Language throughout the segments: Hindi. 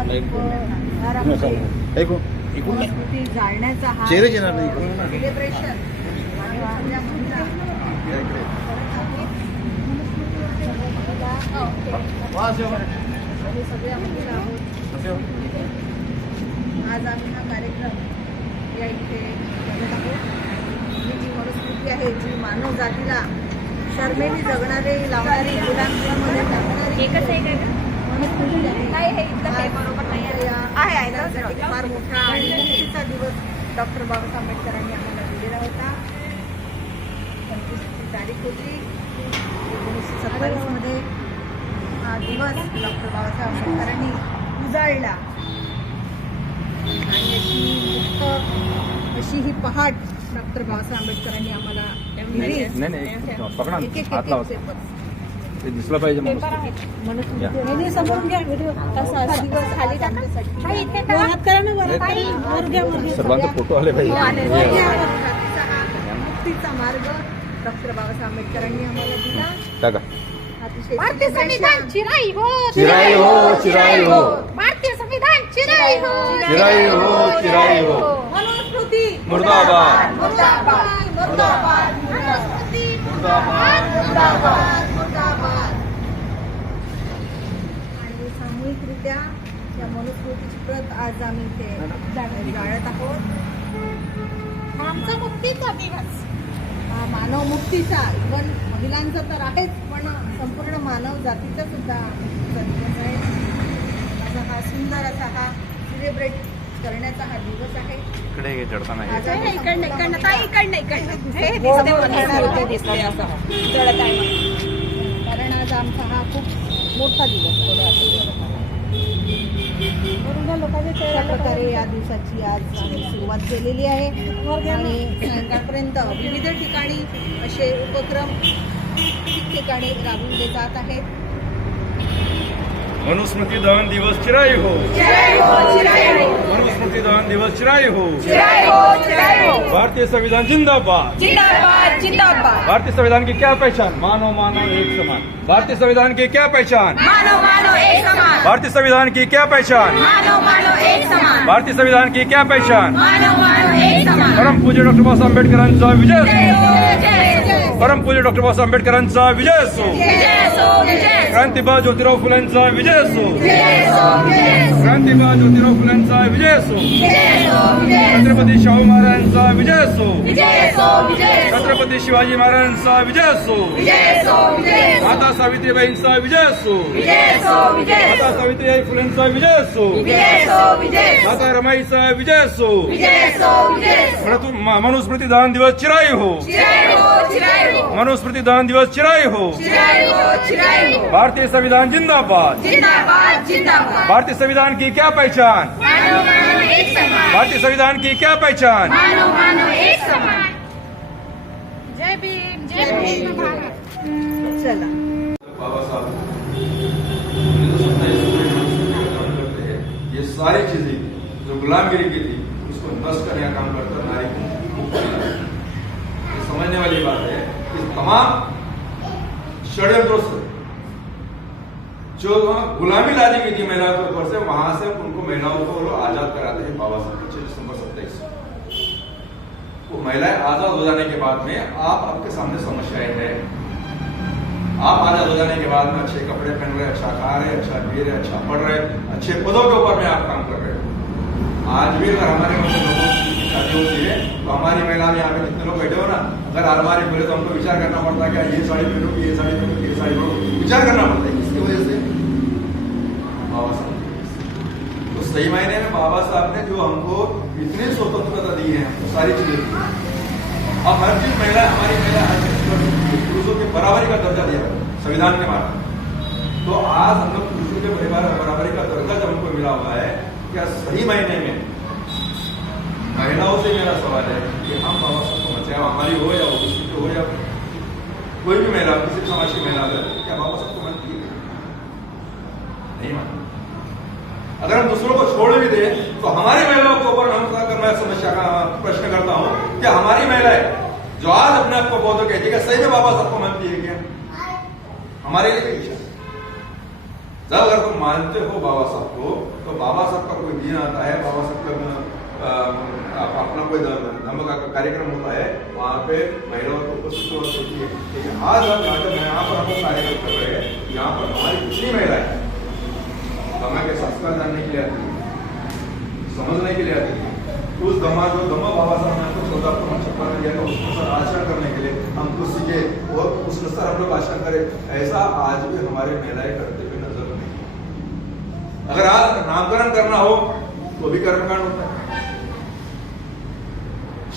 सामाजिक व्यवहारामध्ये मनुस्मृती जाळण्याचा हा सेलिब्रेशन आणि आपल्या महिला आम्ही सगळ्या महिला आहोत. आज आम्ही हा कार्यक्रम या इथे करत आहोत. ही जी मनुस्मृती आहे, जी मानव जातीला शर्मेने जगणारे लावणारी गुलामगिरीमध्ये टाकणारी मनुस्मृती आहे. फार मोठा आणि मुक्तीचा दिवस डॉक्टर बाबासाहेब आंबेडकरांनी आम्हाला दिलेला होता. 25 तारीख होती 1927 मध्ये हा दिवस डॉक्टर बाबासाहेब आंबेडकरांनी उजाळला आणि अशी ही पहाट डॉक्टर बाबासाहेब आंबेडकरांनी आम्हाला दिसला पाहिजे मनुस्मृती समोरून घ्या व्हिडिओ दिवस खाली टाकण्यासाठी सर्वांचे फोटो आले पाहिजे. मुक्तीचा मार्ग डॉक्टर बाबासाहेब आंबेडकरांनी आम्हाला दिला. टाका. भारतीय संविधान चिराई हो, चिराई हो, चिराई हो. भारतीय संविधान चिराई हो, चिराई हो, चिराई हो. मनुस्मृती मुर्दाबाद, मुर्दाबाद, मुर्दाबाद. मनुस्मृती मुर्दाबाद, मुर्दाबाद, मुर्दाबाद. आणि सामूहिकरित्या या मनुस्मृतीची प्रत आज आम्ही इथे जाळत आहोत. आमचा मुक्तीचा दिवस, मानव मुक्तीचा, इव्हन महिलांचा तर आहेच, पण संपूर्ण मानव जातीचा सुद्धा दिवस आहे. माझा हा सुंदर असा हा सेलिब्रेट करण्याचा हा दिवस आहे. इकडे चढताना कारण आज आमचा हा खूप मोठा दिवस. अशा प्रकारे या दिवसाची आज आम्ही सुरुवात केलेली आहे आणि सायंकाळपर्यंत विविध ठिकाणी असे उपक्रम ठिकठिकाणी राबवले जात आहेत. मनुस्मृती दहन दिवस चिराई हो, मनुस्मृती दहन दिवस चिराई हो. भारतीय संविधान जिंदाबाद, जिंदाबाद, जिंदाबाद. भारतीय संविधान की क्या पहचान? मानव मानव एक समान. भारतीय संविधान की क्या पहचान? मानव मानव एक समान, भारतीय संविधान की क्या पहचान? मानव मानव एक समान, भारतीय संविधान की क्या पहचान? मानव मानव एक समान. परम पूज्य डॉक्टर बाबासाहेब आंबेडकरांचा विजय असो. जय जय परम पूज्य डॉक्टर बाबासाहेब आंबेडकरांचा विजय असो. जय क्रांतिबा ज्योतिराव फुलेंचा विजय असो. जय क्रांतिबा ज्योतिराव फुलेंचा विजय असो. छत्रपती शाहू महाराजांचा विजय असो. छत्रपती शिवाजी महाराजांचा विजय असो. माता सावित्रीबाईंचा विजय असो. माता सावित्रीबाई फुलेंचा विजय असो. माता रमाईचा विजय असो. मनुस्मृती दहन दिवस चिराई हो, मनुस्मृती दहन दिवस चिराई हो. भारतीय संविधान जिंदाबाद. भारतीय संविधान की क्या पहचान? भारतीय संविधान की क्या पहचान? जय भीम, जय भीम भारत. चला बाबा साहब ये सारी चीजें जो गुलामगिरी की थी उसको नष्ट करने का काम करता नारी को मुक्ति दिलाना. ये समझने वाली बात है कि तमाम षड्यंत्रों से जो गुलामी लादी गई थी महिलाओं के ऊपर से, वहां से उनको महिलाओं को लोग आजाद कराते हैं बाबा साहब 25 दिसंबर 27. वो महिलाएं आजाद हो जाने के बाद में आपके सामने समस्याएं हैं. आप आजाद हो जाने के बाद में अच्छे कपड़े पहन रहे, अच्छा खा रहे, अच्छा पी रहे, अच्छा पढ़ रहे, अच्छे पदों के ऊपर में आप काम कर रहे हो. आज भी अगर हमारे लोगों की शादी होती है तो हमारी महिला यहाँ पे कितने लोग बैठे हो ना, अगर अलमारी खोले तो हमको विचार करना पड़ता है कि ये साड़ी पहनो, ये साड़ी पहनो, ये साड़ी पहनो, विचार करना पड़ता है. किसकी वजह से? बाबा साहब. तो सही मायने में बाबा साहब ने जो हमको इतनी स्वतंत्रता दी है, सारी चीजें अब हर चीज महिला, हमारी महिला हर चीज पुरुषों के बराबरी का दर्जा दिया संविधान के माध्यम. तो आज हम लोग पुरुषों के बराबरी का दर्जा जब हमको मिला हुआ है, क्या सही मायने में महिलाओं से मेरा सवाल है कि हम बाबा साहब को बचाए, हमारी हो या ओबीसी की हो या कोई भी महिला, किसी समाज की महिला है, क्या बाबा साहब को मानती है? नहीं मानती. अगर हम दूसरों को छोड़ भी दें तो हमारी महिलाओं के ऊपर हम अगर मैं समस्या का प्रश्न करता हूं कि हमारी महिलाएं जो आज अपने आप को बहुत कहती है, सही में बाबा साहब को मानती है क्या? हमारे लिए क्या? जब अगर तुम मानते हो बाबा साहब को, तो बाबा साहब का कोई दिन आता है, बाबा साहब का अपना कोई धर्म का कार्यक्रम होता है, वहाँ पे महिलाओं को उपस्थित होती है। लेकिन आज हम यहाँ पर हम कार्यक्रम कर रहे हैं, यहाँ पर हमारी कितनी महिलाएं धर्म के संस्कार जानने के लिए आती है, समझने के लिए आती है। उस धर्म जो धर्म बाबा साहब ने हमको 14 दिया था, उसके अनुसार आचरण करने के लिए हमको सीखे और उस अनुसार हम लोग आचरण करें। ऐसा आज भी हमारे महिलाएं करते हुए नजर नहीं। अगर आज नामकरण करना हो तो भी कर्मकांड होता है,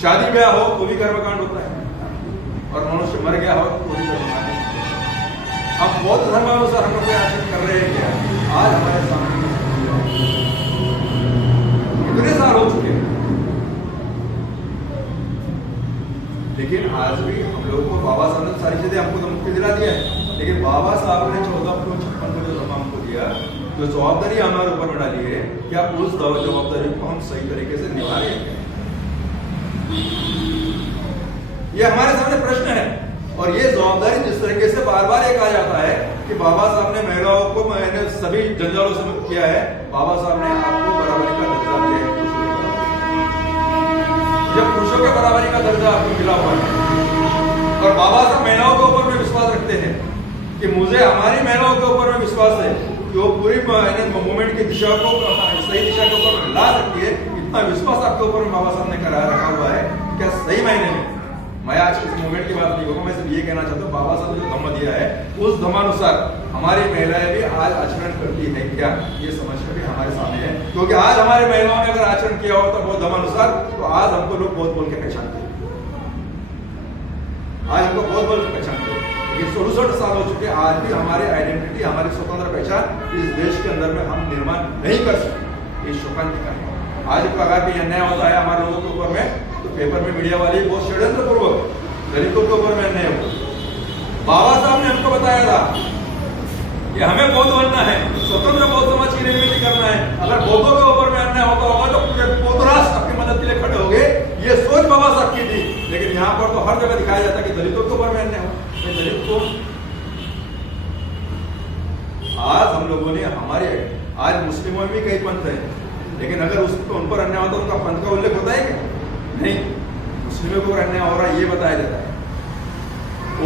शादी ब्याह हो तो भी कर्मकांड होता है, और मनुष्य मर गया हो तो भी कर्मकांड होता है। हम बौद्ध धर्मानुसार हम लोग आचरण कर रहे हैं क्या? आज हमारे सामने कितने साल हो चुके हैं, लेकिन आज भी हम लोगों को बाबा साहब ने सारी चीजें हमको तो मुक्ति दिला दिया है। लेकिन बाबा साहब ने 1456 को जो धर्म हमको दिया, जो जवाबदारी हमारे ऊपर में डाली है, क्या उस जवाबदारी को हम सही तरीके से निभा रहे हैं? ये हमारे सामने प्रश्न है। और ये जवाबदारी जिस तरीके से बार बार ये कहा जाता है कि बाबा साहब ने महिलाओं को, मैंने सभी जंजालों से मुक्त किया है, बाबा साहब ने आपको बराबरी का दर्जा दिया है। जब पुरुषों के बराबरी का दर्जा आपको मिला हुआ है, और बाबा साहब महिलाओं के ऊपर में विश्वास रखते हैं कि मुझे हमारी महिलाओं के ऊपर में विश्वास है कि वो पूरी मूवमेंट की दिशा को सही दिशा के ऊपर ला सकती है, इतना विश्वास आपके ऊपर में बाबा साहब ने करा रखा हुआ है। क्या सही मायने में, मैं आज किसी मूवमेंट की बात नहीं करूंगा, मैं सिर्फ ये कहना चाहता हूँ बाबा साहब ने जो धम्म दिया है उस धर्मानुसार हमारी महिलाएं भी आज आचरण करती है क्या, ये समस्या भी हमारे सामने है। क्योंकि आज हमारी महिलाओं ने अगर आचरण किया होता बहुत धर्मानुसार, तो आज हमको लोग बहुत बोल के पहचानते, आज हमको बहुत बोल के पहचानते। लेकिन 67 साल हो चुके, आज भी हमारी आइडेंटिटी, हमारी स्वतंत्र पहचान इस देश के अंदर में हम निर्माण नहीं कर सकते। ये शोकांतिक है। आज अगर कोई अन्याय होता है हमारे लोगों के ऊपर में, तो पेपर में मीडिया वाले बहुत षड्यंत्र पूर्वक दलितों के ऊपर में अन्याय होता। बाबा साहब ने हमको बताया था कि हमें बौद्ध बनना है, स्वतंत्र बौद्ध समाज की निर्मित करना है। अगर बौद्धों के ऊपर में अन्याय होता होगा तो पूरे बौद्ध राष्ट्र आपकी मदद के लिए खड़े हो गए, ये सोच बाबा साहब की थी। लेकिन यहाँ पर तो हर जगह दिखाया जाता है कि दलितों के ऊपर में अन्याय हो। दलित को आज हम लोगों ने हमारे, आज मुस्लिमों में भी कई पंथ है, लेकिन अगर उन पर अन्याय होता है उनका पंथ का उल्लेख होता है क्या? नहीं। मुस्लिमों को अन्याय हो रहा है ये बताया जाता है।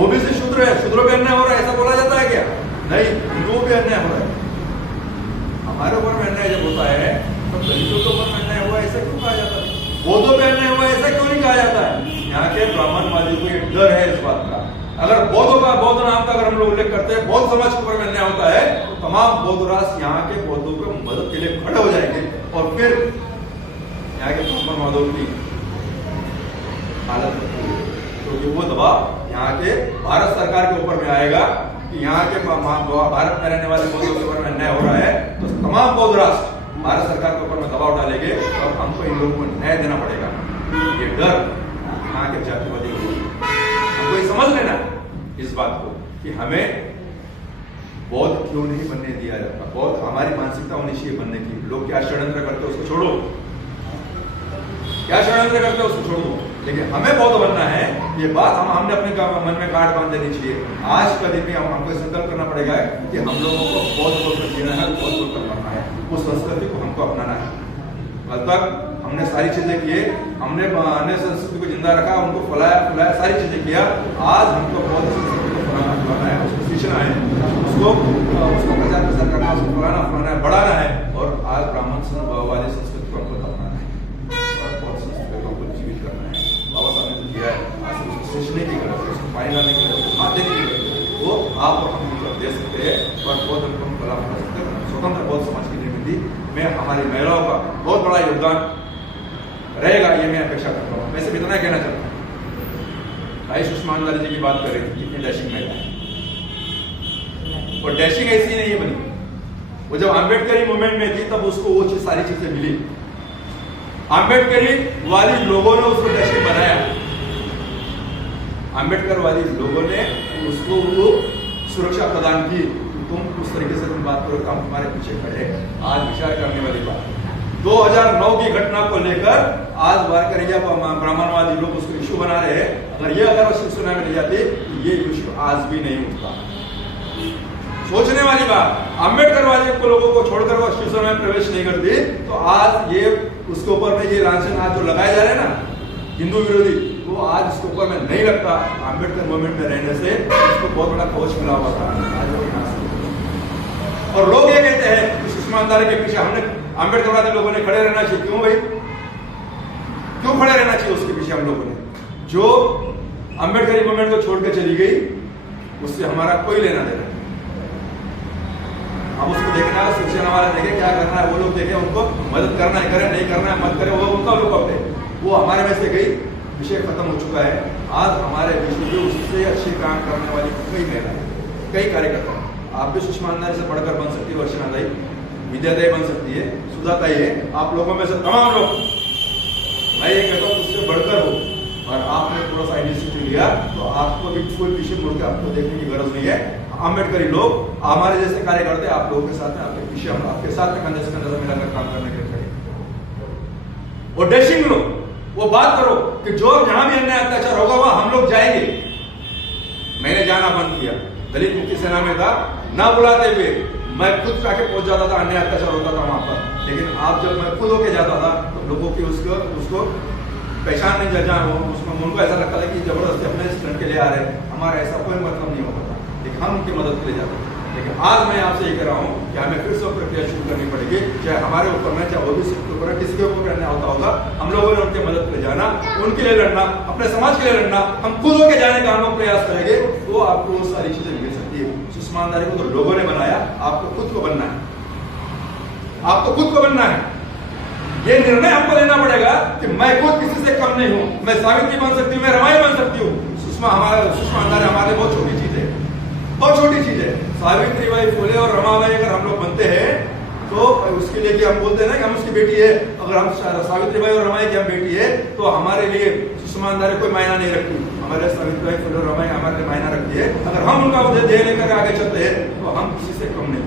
ओबीसी शूद्र है, शूद्रों पे अन्याय हो रहा है ऐसा बोला जाता है क्या? नहीं। हिंदुओं पे अन्याय हो रहा है। हमारे ऊपर में अन्याय जब होता है तो दलितों के ऊपर अन्याय हुआ ऐसा क्यों कहा जाता है? बौद्धों पे अन्याय हुआ ऐसा क्यों नहीं कहा जाता है? यहाँ के ब्राह्मणवादियों को ये डर है इस बात का। अगर बौद्धों का, बौद्ध नाम का अगर हम लोग उल्लेख करते हैं, बौद्ध समाज के ऊपर में अन्याय होता है, तो तमाम बौद्ध राष्ट्र यहाँ के बौद्धों को मदद के लिए खड़े हो जाएंगे, और फिर यहाँ के ब्राह्मणवादियों की हालत क्योंकि वो दबाव यहाँ के भारत सरकार के ऊपर में आएगा कि यहाँ के भारत में रहने वाले बौद्धों के ऊपर में अन्याय हो रहा है, तो तमाम बौद्ध राष्ट्र भारत सरकार के ऊपर में दबाव डालेंगे और हमको इन लोगों को न्याय देना पड़ेगा। ये डर यहाँ के जातिवादी हमको ये समझ लेना इस बात को कि हमें बौद्ध क्यों नहीं बनने दिया जाता। बौद्ध हमारी मानसिकता होनी चाहिए बनने की। लोग क्या षड्यंत्र करते उसको छोड़ो, क्या षड्यंत्र करते उसको छोड़ो, लेकिन हमें बौद्ध बनना है। ये बात हमने अपने मन में गांठ बांध देनी चाहिए। आज का दिन में हमको संकल्प करना पड़ेगा कि हम लोगों को बौद्ध बोलकर जीना है, बौद्ध बोलकर मरना है, उस संस्कृति को हमको अपनाना है। कल तक हमने सारी चीजें किए, हमने अन्य संस्कृति को जिंदा रखा, उनको फैलाया, सारी चीजें किया। आज हमको बौद्ध संस्कृति को फैलाना है, उसको सींचना है, उसको प्रचार प्रसार करना, उसको फैलाना है, बढ़ाना है। और आज ब्राह्मणवादी संस्कृति को हमको अपनाना है और बौद्ध संस्कृति को हमको जीवित करना है। बाबा साहब ने जो किया है, आज उसको सींचने की गलत है, उसको पानी डालने की गलत है, हाथ देने की गलत है, वो आप और हम लोग दे सकते हैं और बौद्ध हमको फैला सकते हैं। स्वतंत्र बौद्ध समाज की निर्मिति में हमारी महिलाओं का बहुत बड़ा योगदान रहेगा, ये मैं अपेक्षा करता हूँ। मैं सिर्फ इतना कहना चाहता हूँ। भाई सुषमा अंदारी जी की बात कर रही थी, कितनी डैशिंग महिला है, और डैशिंग ऐसी नहीं है बनी। वो जब अम्बेडकरी मूवमेंट में थी तब उसको वो चीज सारी चीजें मिली। अम्बेडकरी वाली लोगों ने उसको डैशिंग बनाया, अम्बेडकर वाली लोगों ने उसको वो सुरक्षा प्रदान की। तुम उस तरीके से तुम बात करो, हम तुम्हारे पीछे खड़े। आज विचार करने वाली बात 2009 की घटना को लेकर आज वारकरिया ब्राह्मणवादी लोग उसको इश्यू बना रहे हैं। अगर ये अगर शिवसेना में ले जाती तो ये इश्यू आज भी नहीं उठता। सोचने वाली बात, अम्बेडकर वाले को लोगों को छोड़कर वो शिवसेना में प्रवेश नहीं करती, तो आज ये उसके ऊपर में ये लांछन आज जो लगाए जा रहे हैं ना हिंदू विरोधी, वो आज इसके ऊपर में नहीं लगता। अम्बेडकर मूवमेंट में रहने से इसको बहुत बड़ा कवच मिला हुआ था आज वो यहाँ से। और लोग ये कहते हैं कि सुषमा अंधारे के पीछे हमने अम्बेडकर वाले लोगों ने खड़े रहना चाहिए। क्यों भाई, क्यों खड़े रहना चाहिए उसके पीछे हम लोगों ने? जो अम्बेडकरी मूवमेंट को छोड़ के चली गई उससे हमारा कोई लेना देना। हम उसको देखना है, शिवसेना वाले देखे क्या करना है, वो लोग देखे, उनको मदद करना है करें, नहीं करना है मत करें, वो उनका लोग है। वो हमारे में से गई, विषय खत्म हो चुका है। आज हमारे विश्व में उससे अच्छे काम करने वाली कई महिला है, कई कार्यकर्ता। आप भी सुषमा अंधारे से बढ़कर बन सकती है, वर्षना दाई, विद्यादाई बन सकती है, सुधा ताई है, आप लोगों में से तमाम लोग, मैं ये कहता हूँ उससे बढ़कर हो। और आपने थोड़ा सा इनिशिएटिव लिया तो आपको भी कोई पीछे मुड़ के आपको देखने की गरज नहीं है। अम्बेडकरी लोग हमारे जैसे कार्यकर्ता आप लोगों के साथ में, आपके पीछे हम आपके साथ में कंधे से कंधा मिलाकर काम करने के लिए खड़े। और डैशिंग लो, वो बात करो कि जो जहां भी अन्याय अत्याचार होगा वहां हम लोग जाएंगे। मैंने जाना बंद किया, दलित मुक्ति सेना में था, ना बुलाते हुए मैं खुद जाके पहुंच जाता था, अन्याय अत्याचार होता था वहां पर। लेकिन आप जब मैं खुद होके जाता था तो लोगों की उसको पहचान नहीं जा उसमें उनको ऐसा लगता था कि जबरदस्ती अपने स्टूडेंट के लिए आ रहे हैं, हमारा ऐसा कोई मतलब नहीं होता था, लेकिन हम उनकी मदद के लिए जाते थे। लेकिन आज मैं आपसे ये कह रहा हूँ कि हमें फिर से प्रक्रिया शुरू करनी पड़ेगी, चाहे हमारे ऊपर में, चाहे ओबीसी के ऊपर, किसके ऊपर अन्याय होता होगा, हम लोगों ने उनकी मदद के लिए जाना, उनके लिए लड़ना, अपने समाज के लिए लड़ना, हम खुद होके जाने का हम लोग प्रयास करेंगे, तो आपको वो सारी चीजें मिल सकती है। सुषमा अंधारे को तो लोगों ने बनाया, आपको खुद को बनना है, आपको खुद को बनना है। ये निर्णय हमको लेना पड़ेगा कि मैं खुद किसी से कम नहीं हूं, मैं सावित्री बन सकती हूँ, मैं रमाई बन सकती हूँ। सुषमा अंधारे हमारे बहुत छोटी चीज है, बहुत छोटी चीज है। सावित्री बाई फुले और रमाबाई अगर हम लोग बनते हैं तो उसके लिए कि हम बोलते हैं ना कि हम उसकी बेटी है, अगर हम सावित्री बाई और रमाई की हम बेटी है तो हमारे लिए सुषमा अंधारे कोई मायना नहीं रखती। हमारे सावित्री बाई फुले और रमाई हमारे लिए मायना रखती है। अगर हम उनका उद्देश्य लेकर आगे चलते हैं तो हम किसी से कम नहीं,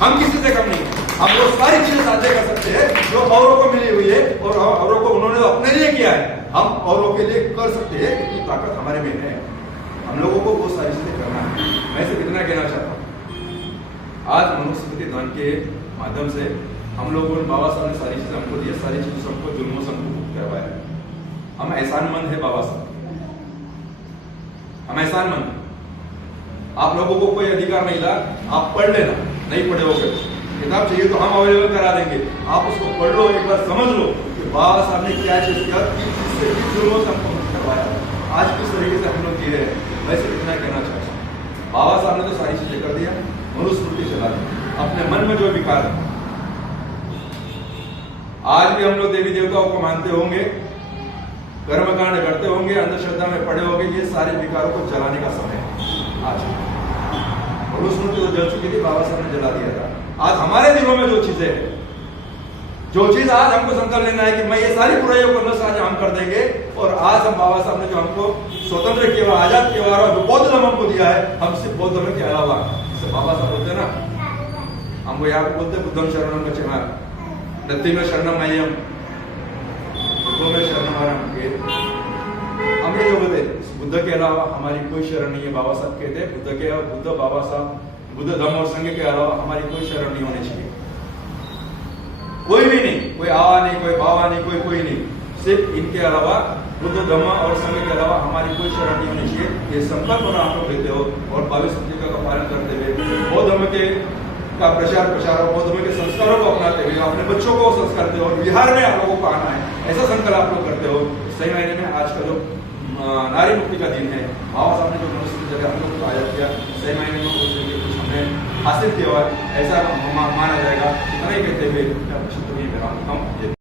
हम किसी से कम नहीं। हम वो सारी चीजें साझा कर सकते हैं जो औरों को मिली हुई है और औरों को उन्होंने अपने लिए किया है, हम औरों के लिए कर सकते हैं। इतनी ताकत हमारे में है, हम लोगों को वो सारी चीजें करना है। मैं सिर्फ इतना कहना चाहता हूँ, आज मनुस्मृति दान के माध्यम से हम लोगों ने, बाबा साहब ने सारी चीजें हमको दी, सारी चीजें सबको जुल्मों से हमको मुक्त करवाया। हम एहसानमंद है बाबा साहब, हम एहसानमंद। आप लोगों को कोई अधिकार नहीं था, आप पढ़ लेना, नहीं पढ़े हो किताब चाहिए तो हम अवेलेबल करा देंगे, आप उसको पढ़ लो, एक बार समझ लो कि बाबा साहब ने क्या चीज किया, किस जुल्मों से हमको मुक्त करवाया, आज किस तरीके से हम लोग जी रहे हैं। वैसे इतना कहना चाहता हूँ, बाबा साहब ने तो सारी चीजें कर दिया, मनुस्मृति चला दी, अपने मन में जो विकार है। आज भी हम लोग देवी देवताओं को मानते होंगे, कर्मकांड करते होंगे, अंधश्रद्धा में पड़े होंगे, ये सारे विकारों को जलाने का समय है आज। मनुस्मृति तो जल चुकी थी, बाबा साहब ने जला दिया था। आज हमारे दिलों में जो चीजें है, जो चीज आज हमको संकल्प लेना है कि मैं ये सारी बुराइयों को नष्ट आज हम कर देंगे। और आज हम बाबा साहब ने जो हमको स्वतंत्र किया, आजाद किया और जो बौद्ध धर्म हमको दिया है, हम सिर्फ बौद्ध धर्म के अलावा, जैसे बाबा साहब बोलते हैं ना, हमको यहाँ पे बोलते बुद्धम शरणम गच्छामि, नत्थि में शरणम मह्यम, बुद्धो में शरणम। हम ये जो बोलते बुद्ध के अलावा हमारी कोई शरण नहीं है। बाबा साहब कहते हैं बुद्ध बाबा साहब, बुद्ध धर्म और संघ के अलावा हमारी कोई शरण नहीं होनी चाहिए, कोई भी नहीं, कोई आवा नहीं, कोई बावा नहीं, कोई नहीं, सिर्फ इनके अलावा, बुद्ध धर्म और संघ के अलावा हमारी कोई शरण नहीं होनी चाहिए। ये संकल्प और आप लोग लेते हो और 22 पत्रिका का पालन करते हुए बौद्ध धर्म के का प्रचार और बौद्ध धर्म के संस्कारों को अपनाते हुए अपने बच्चों को संस्कार देते हो, बिहार में आप लोगों को आना है, ऐसा संकल्प आप लोग करते हो। सही मायने में आज का जो नारी मुक्ति का दिन है, बाबा साहब ने जो मनुष्य जगह हम लोग को आजाद किया, सही मायने में कुछ हमने हासिल किया हुआ ऐसा माना जाएगा। इतना ही कहते हुए